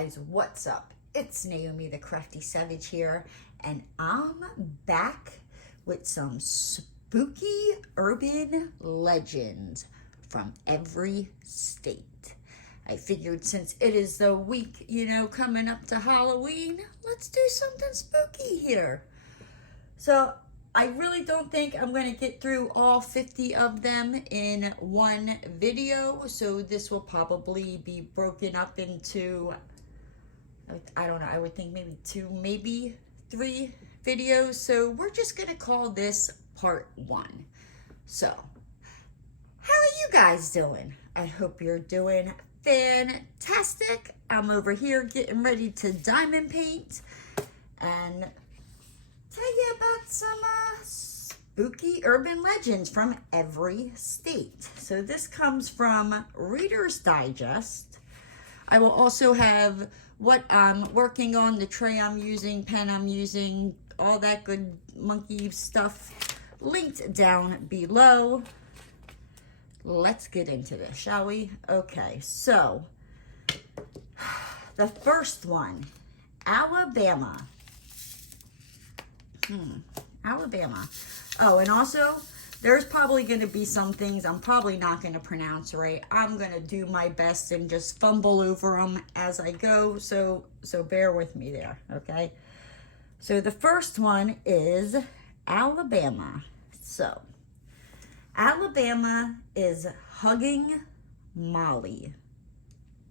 guys, what's up? It's Naomi the Crafty Savage here, and I'm back with some spooky urban legends from every state. I figured since it is the week, coming up to Halloween, let's do something spooky here. So I really don't think I'm going to get through all 50 of them in one video. So this will probably be broken up into, I don't know, I would think maybe 2, maybe 3 videos. So we're just going to call this part 1. So, how are you guys doing? I hope you're doing fantastic. I'm over here getting ready to diamond paint and tell you about some spooky urban legends from every state. So this comes from Reader's Digest. I will also have what I'm working on, the tray I'm using, pen I'm using, all that good monkey stuff linked down below. Let's get into this, shall we? Okay, so the first one, Alabama. Alabama. Oh, and also, there's probably going to be some things I'm probably not going to pronounce right. I'm going to do my best and just fumble over them as I go, so bear with me there, okay? So the first one is Alabama. So, Alabama is Hugging Molly.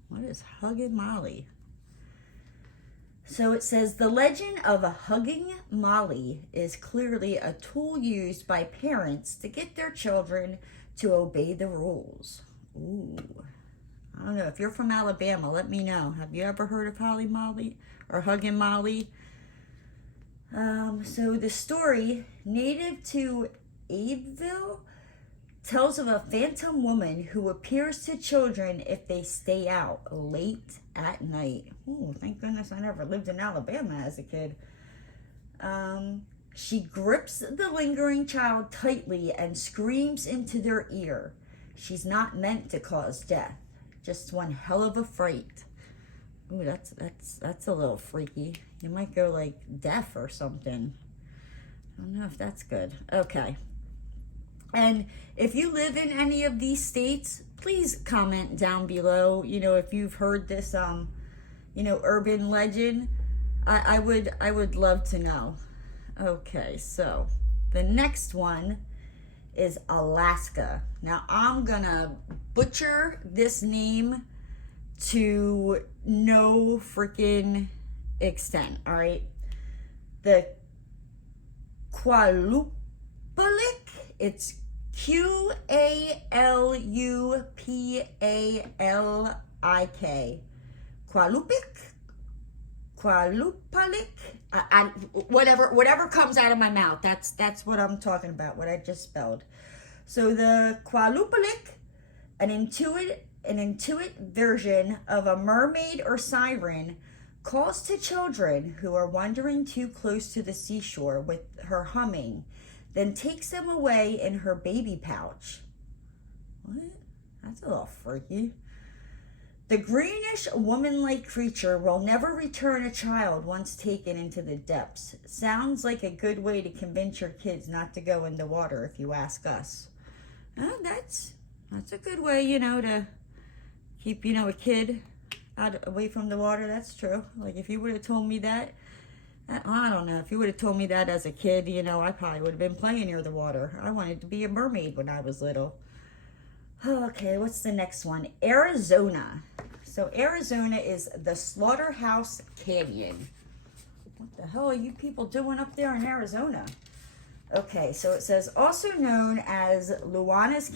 What is Hugging Molly? So it says, the legend of a Hugging Molly is clearly a tool used by parents to get their children to obey the rules. Ooh. I don't know. If you're from Alabama, let me know. Have you ever heard of Holly Molly or Hugging Molly? So the story, native to Abbeville, tells of a phantom woman who appears to children if they stay out late at night. Ooh, thank goodness I never lived in Alabama as a kid. She grips the lingering child tightly and screams into their ear. She's not meant to cause death, just one hell of a fright. Ooh, that's a little freaky. You might go like deaf or something. I don't know if that's good. Okay. And if you live in any of these states, please comment down below, if you've heard this, urban legend. I would love to know. Okay, so the next one is Alaska. Now, I'm gonna butcher this name to no freaking extent, all right? The Qualupalik, it's Qualupalik. Qualupalik. Whatever comes out of my mouth. That's what I'm talking about. What I just spelled. So the Qualupalik, an intuit version of a mermaid or siren, calls to children who are wandering too close to the seashore with her humming, then takes them away in her baby pouch. What? That's a little freaky. The greenish woman-like creature will never return a child once taken into the depths. Sounds like a good way to convince your kids not to go in the water, if you ask us. That's a good way, to keep, a kid away from the water. That's true. Like, if you would have told me that, I don't know. If you would have told me that as a kid, I probably would have been playing near the water. I wanted to be a mermaid when I was little. Okay, what's the next one? Arizona. So Arizona is the Slaughterhouse Canyon. What the hell are you people doing up there in Arizona? Okay, so it says, also known as Luana's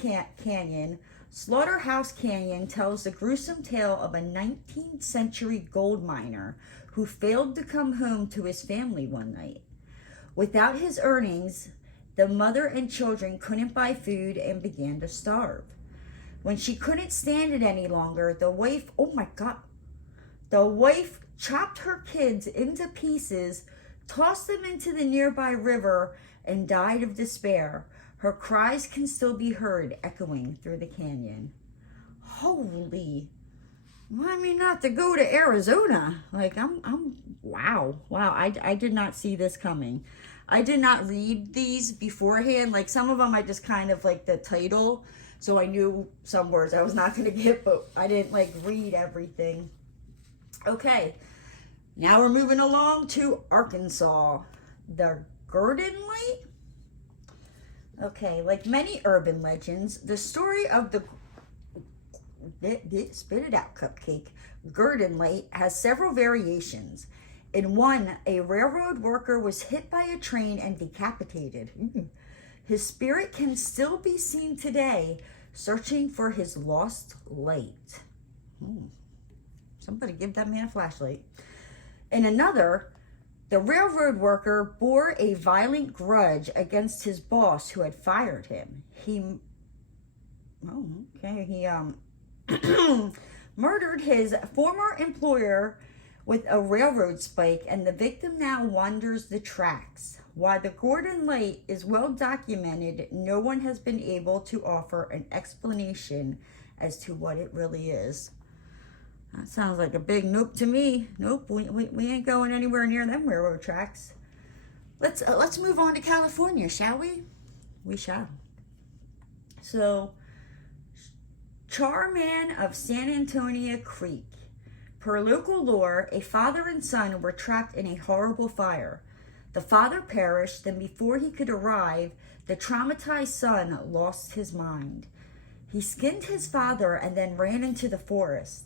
Canyon, Slaughterhouse Canyon tells the gruesome tale of a 19th century gold miner who failed to come home to his family one night. Without his earnings, the mother and children couldn't buy food and began to starve. When she couldn't stand it any longer, the wife chopped her kids into pieces, tossed them into the nearby river, and died of despair. Her cries can still be heard echoing through the canyon. Holy remind me not to go to Arizona. Like, wow. I did not see this coming. I did not read these beforehand. Like, some of them I just kind of like the title. So I knew some words I was not going to get, but I didn't like read everything. Okay. Now we're moving along to Arkansas. The Garden Light. Okay, like many urban legends, the story of the spit it out, cupcake, Garden Light has several variations. In one, a railroad worker was hit by a train and decapitated. His spirit can still be seen today, searching for his lost light. Somebody give that man a flashlight. In another, the railroad worker bore a violent grudge against his boss who had fired him. He murdered his former employer with a railroad spike, and the victim now wanders the tracks. While the Garden Light is well documented, no one has been able to offer an explanation as to what it really is. That sounds like a big nope to me. Nope, we ain't going anywhere near them railroad tracks. Let's move on to California, shall we? We shall. So, Charman of San Antonio Creek. Per local lore, a father and son were trapped in a horrible fire. The father perished, then before he could arrive, the traumatized son lost his mind. He skinned his father and then ran into the forest.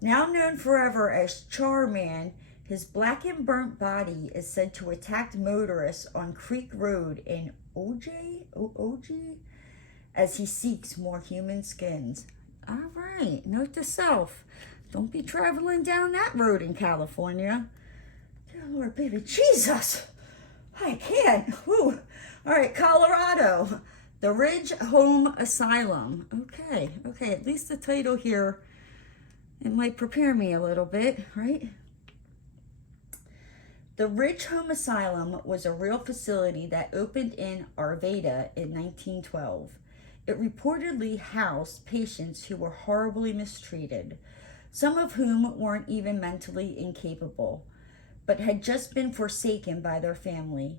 Now known forever as Charman, his black and burnt body is said to attack motorists on Creek Road in OJ, as he seeks more human skins. All right, note to self. Don't be traveling down that road in California. Dear Lord, baby, Jesus. I can't. Whew. All right, Colorado. The Ridge Home Asylum. Okay, at least the title here, it might prepare me a little bit, right? The Ridge Home Asylum was a real facility that opened in Arvada in 1912. It reportedly housed patients who were horribly mistreated, some of whom weren't even mentally incapable, but had just been forsaken by their family.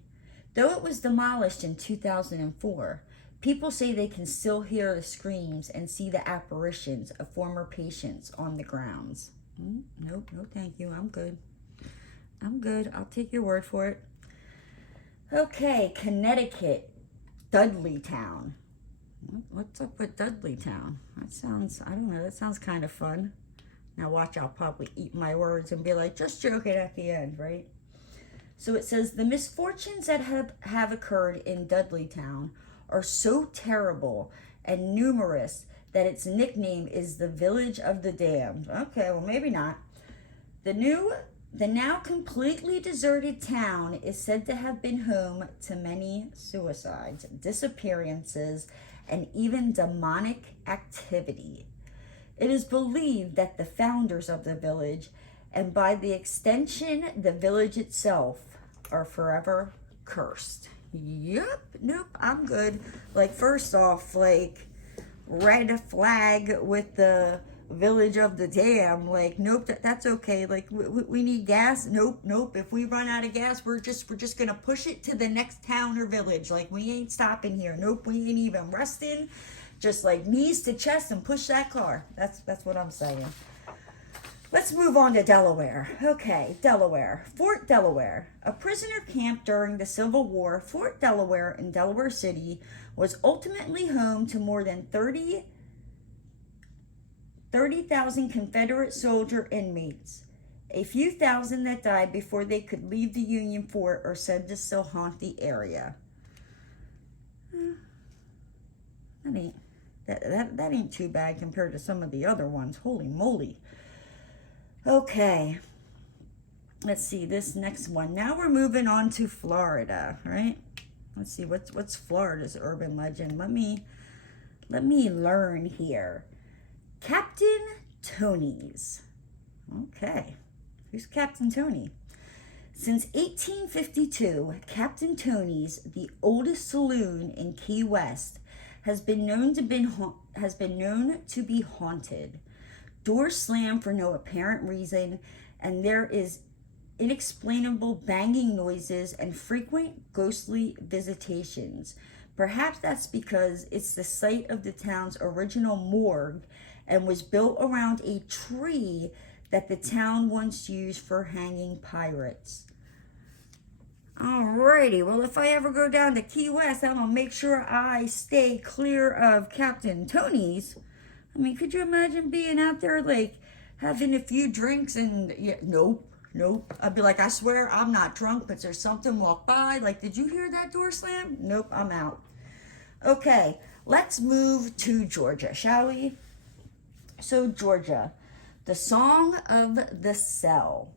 Though it was demolished in 2004, people say they can still hear the screams and see the apparitions of former patients on the grounds. Nope, no thank you, I'm good. I'll take your word for it. Okay, Connecticut, Dudleytown. What's up with Dudleytown? That sounds kind of fun. Now watch, I'll probably eat my words and be like, just joking at the end, right? So it says, the misfortunes that have occurred in Dudleytown are so terrible and numerous that its nickname is the Village of the Damned. Okay, well maybe not. The now completely deserted town is said to have been home to many suicides, disappearances, and even demonic activity. It is believed that the founders of the village, and by the extension, the village itself, are forever cursed. Yep, nope, I'm good. Like, first off, like, red flag with the Village of the Dam. Like, nope, that's okay. Like, we need gas. Nope. If we run out of gas, we're just gonna push it to the next town or village. Like, we ain't stopping here. Nope, we ain't even resting. Just like knees to chest and push that car. That's what I'm saying. Let's move on to Delaware. Okay, Delaware. Fort Delaware. A prisoner camp during the Civil War, Fort Delaware in Delaware City was ultimately home to more than 30,000 Confederate soldier inmates. A few thousand that died before they could leave the Union fort are said to still haunt the area. That ain't too bad compared to some of the other ones. Holy moly. Okay. Let's see this next one. Now we're moving on to Florida, right? Let's see what's Florida's urban legend. Let me learn here. Captain Tony's. Okay. Who's Captain Tony? Since 1852, Captain Tony's, the oldest saloon in Key West, has been known to be haunted. Doors slam for no apparent reason, and there is inexplainable banging noises and frequent ghostly visitations. Perhaps that's because it's the site of the town's original morgue and was built around a tree that the town once used for hanging pirates. Alrighty, well, if I ever go down to Key West, I'm gonna make sure I stay clear of Captain Tony's. I mean, could you imagine being out there, like, having a few drinks and, yeah, nope. I'd be like, I swear I'm not drunk, but there's something walk by. Like, did you hear that door slam? Nope, I'm out. Okay, let's move to Georgia, shall we? So, Georgia, the Song of the Cell.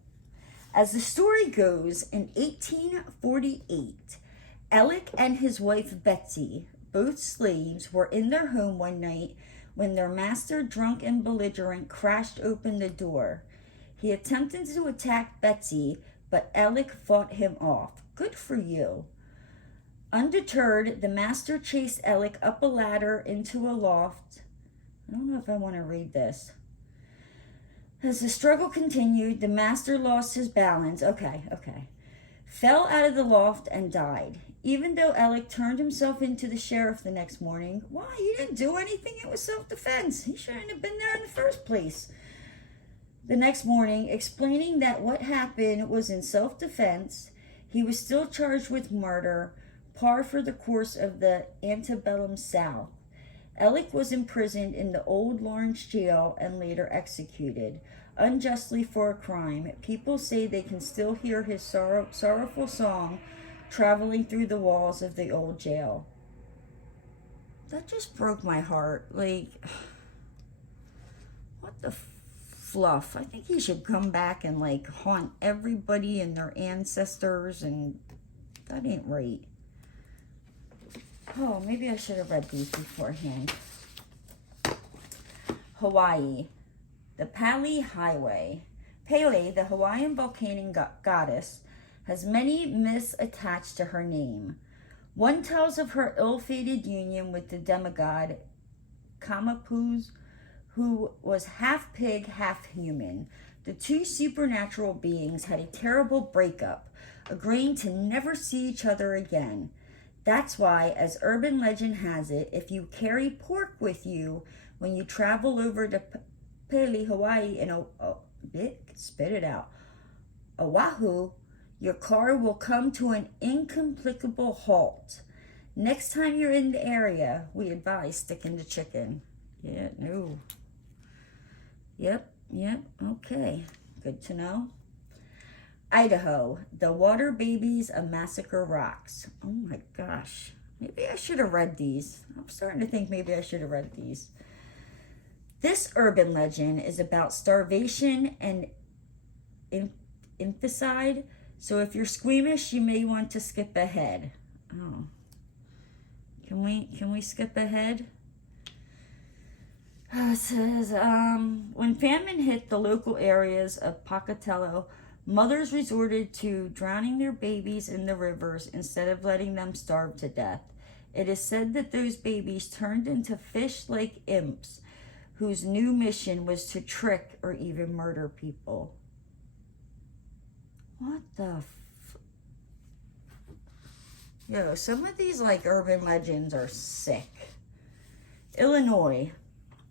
As the story goes, in 1848, Alec and his wife Betsy, both slaves, were in their home one night when their master, drunk and belligerent, crashed open the door. He attempted to attack Betsy, but Alec fought him off. Good for you. Undeterred, the master chased Alec up a ladder into a loft. I don't know if I want to read this. As the struggle continued, the master lost his balance. Okay. Fell out of the loft and died. Even though Alec turned himself into the sheriff the next morning, why? He didn't do anything. It was self-defense. He shouldn't have been there in the first place. The next morning, explaining that what happened was in self-defense, he was still charged with murder, par for the course of the antebellum South. Alec was imprisoned in the old Lawrence jail and later executed, unjustly for a crime. People say they can still hear his sorrowful song traveling through the walls of the old jail. That just broke my heart. Like, what the fluff? I think he should come back and, like, haunt everybody and their ancestors, and that ain't right. Oh, maybe I should have read these beforehand. Hawaii, the Pali Highway. Pele, the Hawaiian volcanic goddess, has many myths attached to her name. One tells of her ill-fated union with the demigod Kamapuz, who was half pig, half human. The two supernatural beings had a terrible breakup, agreeing to never see each other again. That's why, as urban legend has it, if you carry pork with you when you travel over to Pele, Hawaii, in Oahu, your car will come to an incomplicable halt. Next time you're in the area, we advise sticking to chicken. Yeah, no. Yep, okay. Good to know. Idaho, the Water Babies of Massacre Rocks. Oh my gosh. Maybe I should have read these. I'm starting to think maybe I should have read these. This urban legend is about starvation and infanticide, so if you're squeamish, you may want to skip ahead. Oh. Can we skip ahead? It says, when famine hit the local areas of Pocatello, mothers resorted to drowning their babies in the rivers instead of letting them starve to death. It is said that those babies turned into fish-like imps whose new mission was to trick or even murder people. What the Yo, some of these, like, urban legends are sick. Illinois,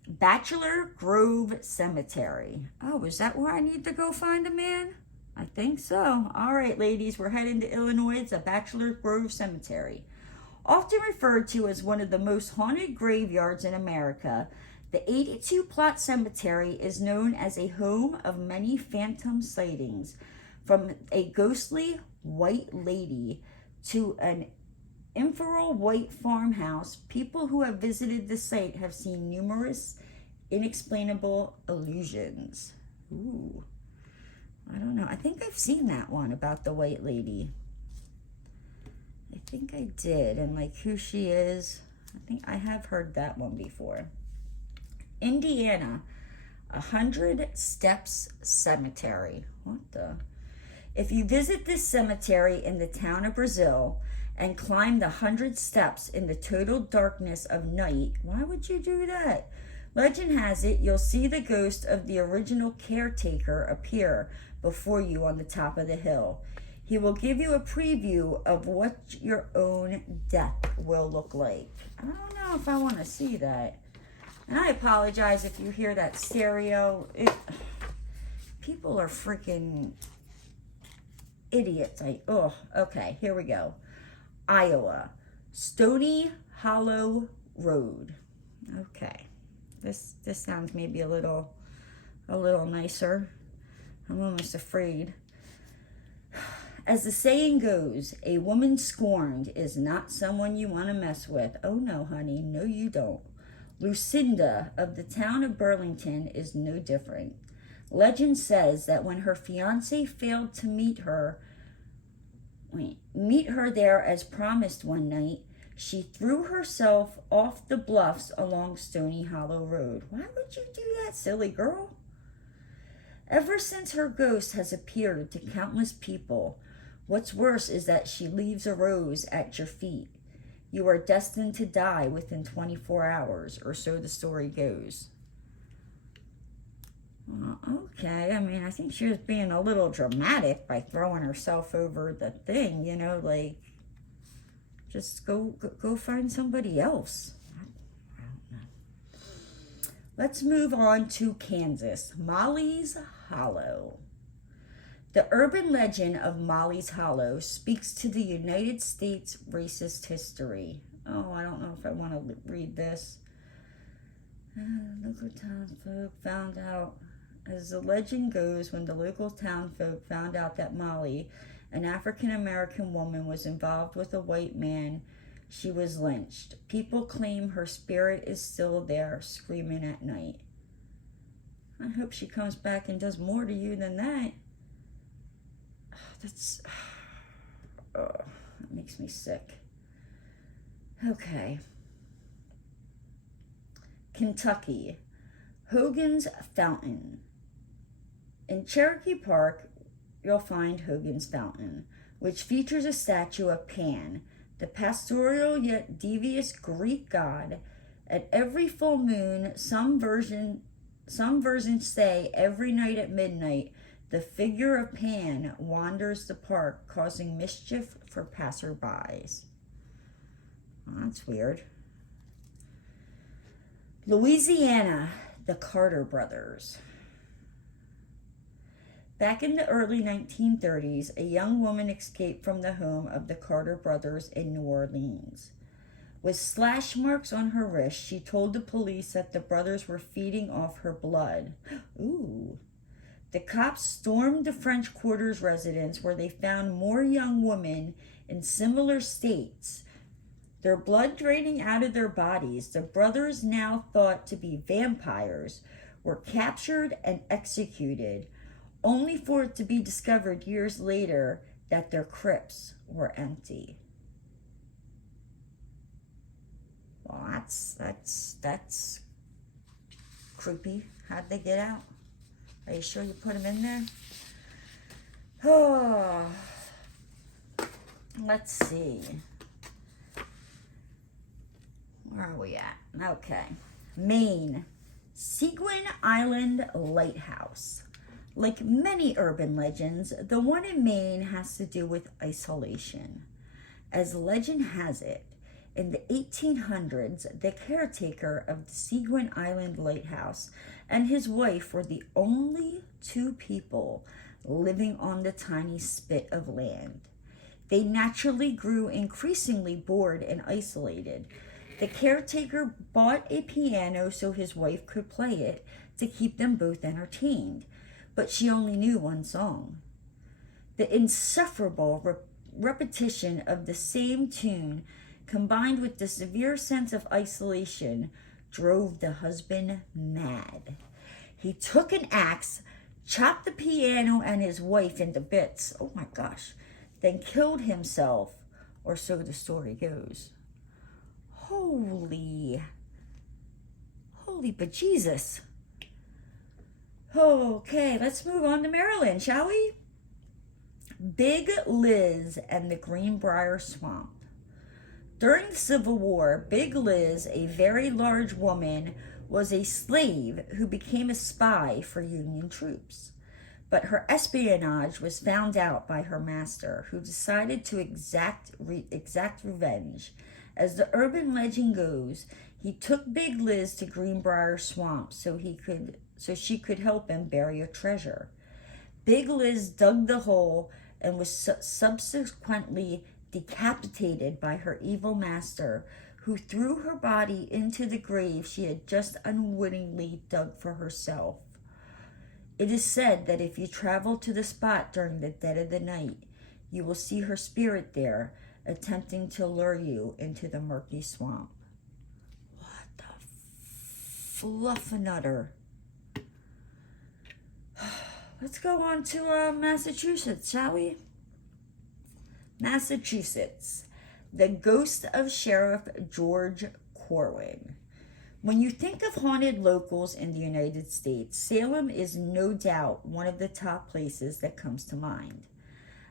Bachelor Grove Cemetery. Oh, is that where I need to go find a man? I think so. All right, ladies, we're heading to Illinois. It's a Bachelor Grove Cemetery. Often referred to as one of the most haunted graveyards in America, the 82-plot cemetery is known as a home of many phantom sightings, from a ghostly white lady to an infernal white farmhouse. People who have visited the site have seen numerous inexplainable illusions. Ooh. I don't know. I think I've seen that one about the white lady. I think I did. And like who she is. I think I have heard that one before. Indiana, 100 Steps Cemetery. What the? If you visit this cemetery in the town of Brazil and climb the 100 steps in the total darkness of night, why would you do that? Legend has it you'll see the ghost of the original caretaker appear before you on the top of the hill. He will give you a preview of what your own death will look like. I don't know if I want to see that. And I apologize if you hear that stereo. People are freaking idiots. Okay, here we go. Iowa, Stony Hollow Road. Okay, this sounds maybe a little nicer. I'm almost afraid. As the saying goes, a woman scorned is not someone you want to mess with. Oh no, honey, no you don't. Lucinda of the town of Burlington is no different. Legend says that when her fiancé failed to meet her there as promised one night, she threw herself off the bluffs along Stony Hollow Road. Why would you do that, silly girl? Ever since her ghost has appeared to countless people, what's worse is that she leaves a rose at your feet. You are destined to die within 24 hours, or so the story goes. Okay, I mean, I think she was being a little dramatic by throwing herself over the thing, you know, like, just go find somebody else. I don't know. Let's move on to Kansas. Molly's Hollow. The urban legend of Molly's Hollow speaks to the United States racist history. Oh, I don't know if I want to read this. Local townsfolk found out, as the legend goes, when the local townfolk found out that Molly, an African-American woman, was involved with a white man, she was lynched. People claim her spirit is still there, screaming at night. I hope she comes back and does more to you than that. That makes me sick. Okay. Kentucky. Hogan's Fountain. In Cherokee Park, you'll find Hogan's Fountain, which features a statue of Pan, the pastoral yet devious Greek god. At every full moon, some versions say every night at midnight, the figure of Pan wanders the park, causing mischief for passerbys. Oh, that's weird. Louisiana, the Carter brothers. Back in the early 1930s, a young woman escaped from the home of the Carter brothers in New Orleans. With slash marks on her wrist, she told the police that the brothers were feeding off her blood. Ooh. The cops stormed the French Quarter's residence, where they found more young women in similar states, their blood draining out of their bodies. The brothers, now thought to be vampires, were captured and executed, only for it to be discovered years later that their crypts were empty. Well, that's creepy. How'd they get out? Are you sure you put them in there? Oh, let's see. Where are we at? Okay. Maine. Seguin Island Lighthouse. Like many urban legends, the one in Maine has to do with isolation. As legend has it, in the 1800s, the caretaker of the Seguin Island Lighthouse and his wife were the only two people living on the tiny spit of land. They naturally grew increasingly bored and isolated. The caretaker bought a piano so his wife could play it to keep them both entertained, but she only knew one song. The insufferable repetition of the same tune, combined with the severe sense of isolation, drove the husband mad. He took an axe, chopped the piano and his wife into bits, oh my gosh, then killed himself, or so the story goes. Holy bejesus. Okay, let's move on to Maryland, shall we? Big Liz and the Greenbrier Swamp. During the Civil War, Big Liz, a very large woman was a slave who became a spy for Union troops. But her espionage was found out by her master, who decided to exact revenge. As the urban legend goes, he took Big Liz to Greenbrier Swamp so she could help him bury a treasure. Big Liz dug the hole and was subsequently decapitated by her evil master, who threw her body into the grave she had just unwittingly dug for herself. It is said that if you travel to the spot during the dead of the night, you will see her spirit there, attempting to lure you into the murky swamp. What the fluffernutter? Let's go on to Massachusetts, shall we? Massachusetts. The ghost of Sheriff George Corwin. When you think of haunted locals in the United States, Salem is no doubt one of the top places that comes to mind.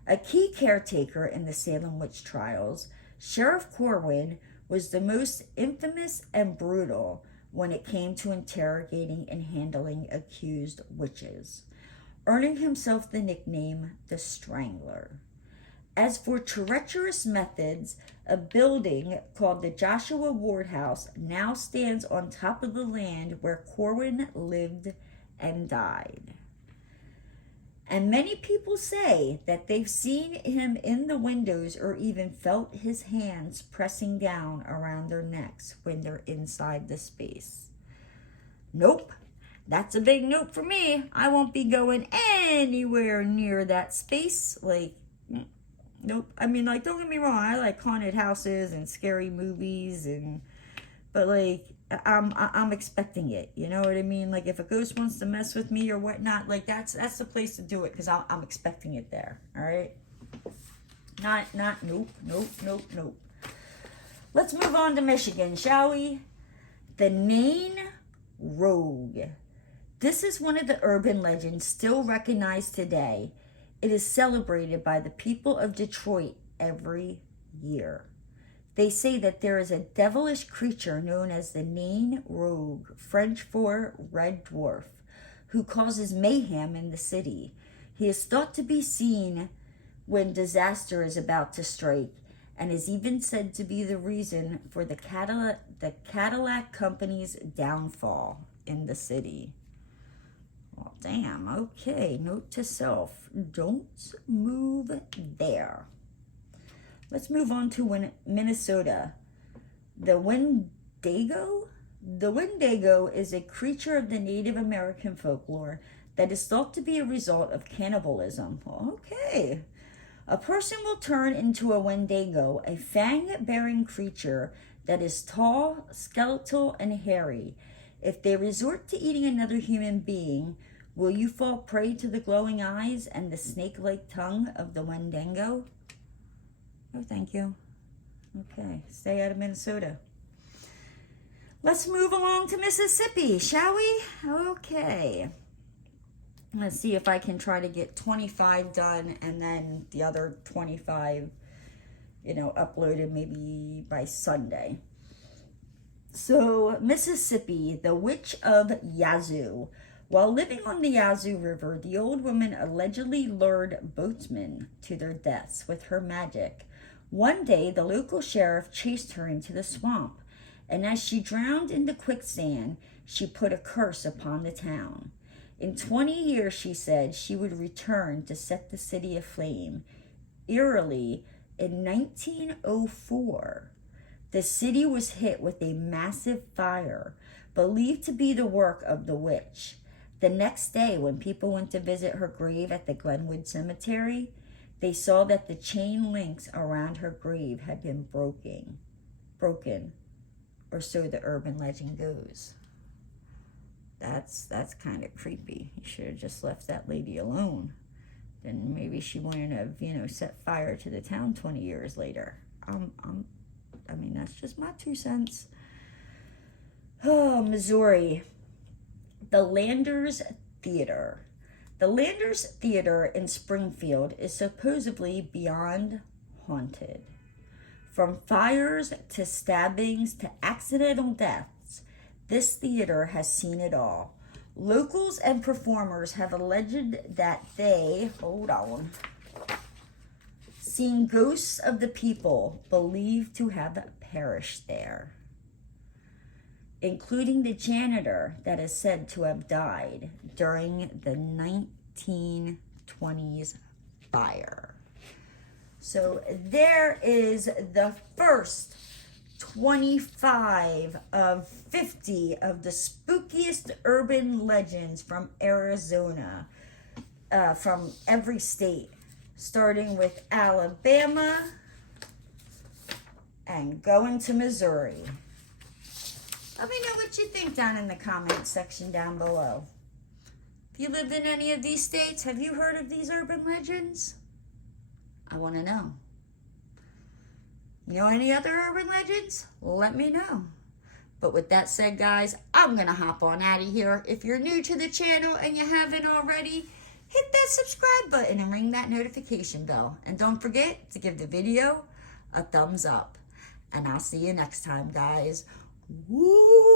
A key caretaker in the Salem witch trials, Sheriff Corwin was the most infamous and brutal when it came to interrogating and handling accused witches, earning himself the nickname the Strangler. As for treacherous methods, a building called the Joshua Ward House now stands on top of the land where Corwin lived and died. And many people say that they've seen him in the windows or even felt his hands pressing down around their necks when they're inside the space. Nope, that's a big nope for me. I won't be going anywhere near that space. Nope. I mean, don't get me wrong. I like haunted houses and scary movies, but I'm expecting it. You know what I mean? If a ghost wants to mess with me or whatnot, that's the place to do it because I'm expecting it there. All right. Nope. Let's move on to Michigan, shall we? The Nain Rogue. This is one of the urban legends still recognized today. It is celebrated by the people of Detroit every year. They say that there is a devilish creature known as the Nain Rogue, French for Red Dwarf, who causes mayhem in the city. He is thought to be seen when disaster is about to strike, and is even said to be the reason for the Cadillac Company's downfall in the city. Well, damn, okay, note to self, don't move there. Let's move on to Minnesota. The Wendigo? The Wendigo is a creature of the Native American folklore that is thought to be a result of cannibalism. Okay. A person will turn into a Wendigo, a fang-bearing creature that is tall, skeletal, and hairy. If they resort to eating another human being, will you fall prey to the glowing eyes and the snake-like tongue of the Wendigo? No, thank you. Okay, stay out of Minnesota. Let's move along to Mississippi, shall we? Okay. Let's see if I can try to get 25 done and then the other 25, uploaded maybe by Sunday. So, Mississippi, the Witch of Yazoo. While living on the Yazoo River, the old woman allegedly lured boatsmen to their deaths with her magic. One day, the local sheriff chased her into the swamp, and as she drowned in the quicksand, she put a curse upon the town. In 20 years, she said, she would return to set the city aflame. Eerily, in 1904, the city was hit with a massive fire, believed to be the work of the witch. The next day, when people went to visit her grave at the Glenwood Cemetery, they saw that the chain links around her grave had been broken, or so the urban legend goes. That's kind of creepy. You should have just left that lady alone. Then maybe she wouldn't have, set fire to the town 20 years later. That's just my 2 cents. Oh, Missouri. The Landers Theater. The Landers Theater in Springfield is supposedly beyond haunted. From fires to stabbings to accidental deaths, This theater has seen it all. Locals and performers have alleged that they, seen ghosts of the people believed to have perished there, including the janitor that is said to have died during the 1920s fire. So there is the first 25 of 50 of the spookiest urban legends from Arizona, from every state, starting with Alabama and going to Missouri. Let me know what you think down in the comment section down below. If you lived in any of these states, have you heard of these urban legends? I want to know. You know any other urban legends? Let me know. But with that said, guys, I'm going to hop on out of here. If you're new to the channel and you haven't already, hit that subscribe button and ring that notification bell. And don't forget to give the video a thumbs up. And I'll see you next time, guys. Woo!